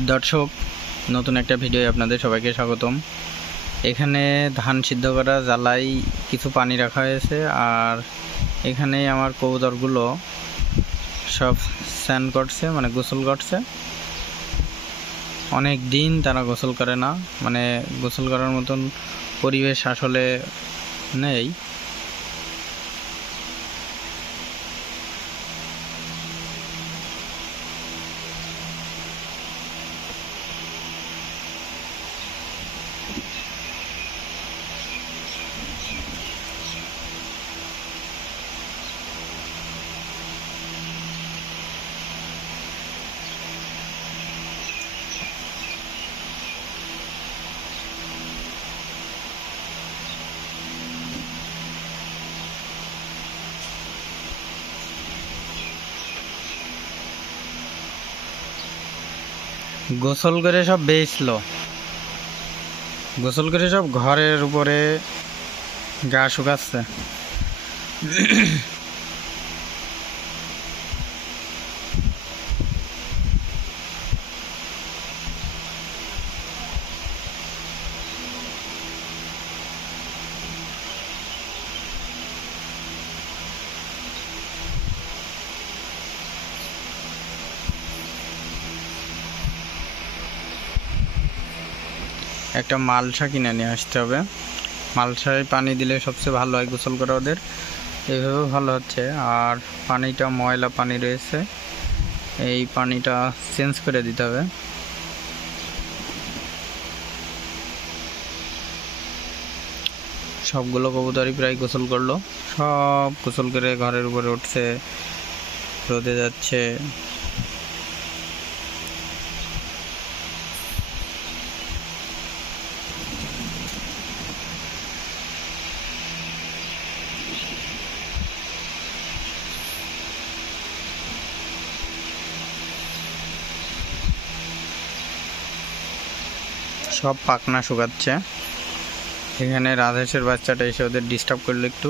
দর্শক, নতুন একটা ভিডিও আপনাদের সবাইকে স্বাগতম। এখানে ধান সিদ্ধ করা জ্বালাই কিছু পানি রাখা হয়েছে আর এখানে আমার কবুতরগুলো সব স্নান করছে মানে গোসল করছে। অনেক দিন তারা গোসল করে না মানে গোসল করার মতন পরিবেশ আসলে নেই। গোসল করে সব বেচলো গোসল করে সব ঘরের উপরে গা শুকাচ্ছে। একটা মালসা কিনে নিয়ে আসতে হবে। মালসায় পানি দিলে সবচেয়ে ভালো হয় গোসল করা ওদের। এইভাবে ভালো হচ্ছে। আর পানিটা, ময়লা পানি রয়েছে। এই পানিটা চেঞ্জ করে দিতে হবে। সবগুলো কবুতরই প্রায় গোসল করল। সব গোসল করে ঘরের উপরে উঠছে, রোদে যাচ্ছে। সব পাকনা শুকাচ্ছে। এখানে রাধেশের বাচ্চাটা এসে ওদের ডিস্টার্ব করল একটু।